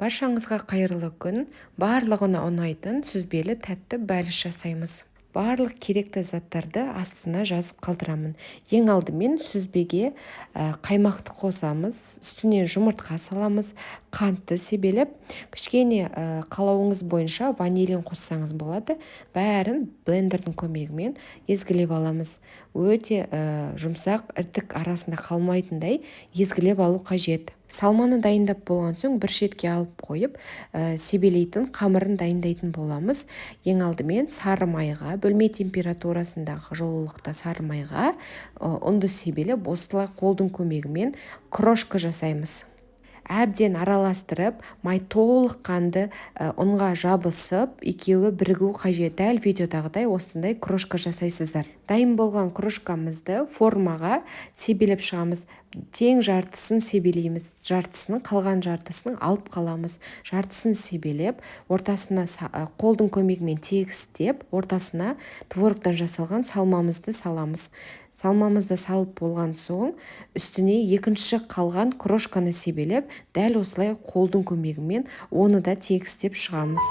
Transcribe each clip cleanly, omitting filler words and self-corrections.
Баршаңызға қайырлы күн. Барлығына ұнайтын сүзбелі тәтті бәліш жасаймыз. Барлық керекті заттарды астына жазып қалдырамын. Ең алдымен сүзбеге қаймақты қосамыз, үстінен жұмыртқа саламыз, қантты себелеп, кішкене қалауыңыз бойынша ванилин қоссаңыз болады. Бәрін блендердің көмегімен езгілеп аламыз. Өте жұмсақ, іртік арасында қалмайтындай езгілеп алу қажет. Салманы дайындап болған соң бір шетке алып қойып, себелейтін қамырын дайындайтын боламыз. Ең алдымен сары майға, бөлме температурасындағы жылулықта сары майға ұнды себелеп, осылай қолдың көмегімен крошка жасаймыз. Әбден араластырып, май толыққанды ұнға жабысып, екеуі бірігу қажет. Дәл видеодағыдай осындай крошка жасайсыздар. Дайын болған крошкамызды формаға себелеп шығамыз. Тең жартысын себелейміз, жартысының қалған жартысын алып қаламыз. Жартысын себелеп, ортасына қолдың көмегімен тегістеп, ортасына творогтан жасалған салмамызды саламыз. Салмамызды салып болған соң, үстіне екінші қалған крошканы себелеп, дәл осылай қолдың көмегімен оны да тегістеп шығамыз.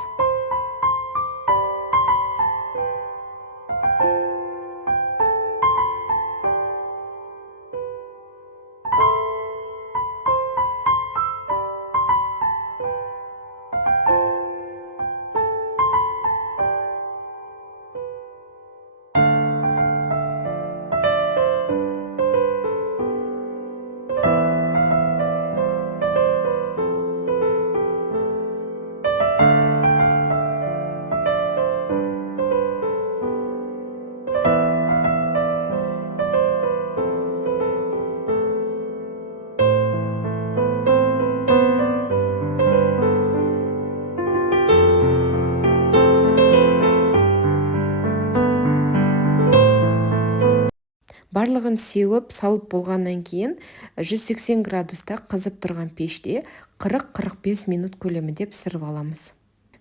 Барлығын сеуіп, салып болғаннан кейін 180 градуста қызып тұрған пеште 40-45 минут көлемінде пісіріп аламыз.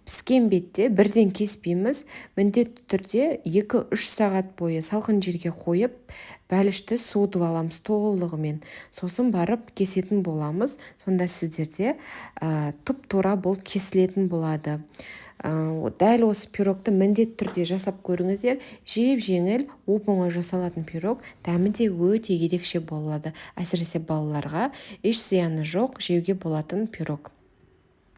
Піскен бетте бірден кеспейміз, міндетті түрде 2-3 сағат бойы салқын жерге қойып, бәлішті суытып аламыз толығымен. Сосын барып кесетін боламыз, сонда сіздерде тұп-тура бұл кесілетін болады. Дәл осы пирогты міндетті түрде жасап көріңіздер. Жеп-жеңіл, оп-оңай жасалатын пирог, дәмі де өте ерекше болады. Әсіресе балаларға еш зияны жоқ, жеуге болатын пирог.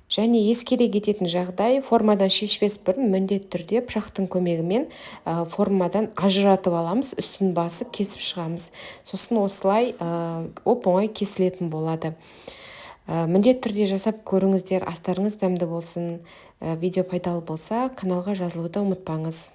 Және ескере кететін жағдай, формадан шешпес бұрын міндетті түрде пышақтың көмегімен формадан ажыратып аламыз, үстін басып кесіп шығамыз. Сосын осылай оп-оңай кесілетін болады. Міндетті түрде жасап көріңіздер, астарыңыз дәмді болсын. Видео пайдалы болса, каналға жазылуды ұмытпаңыз.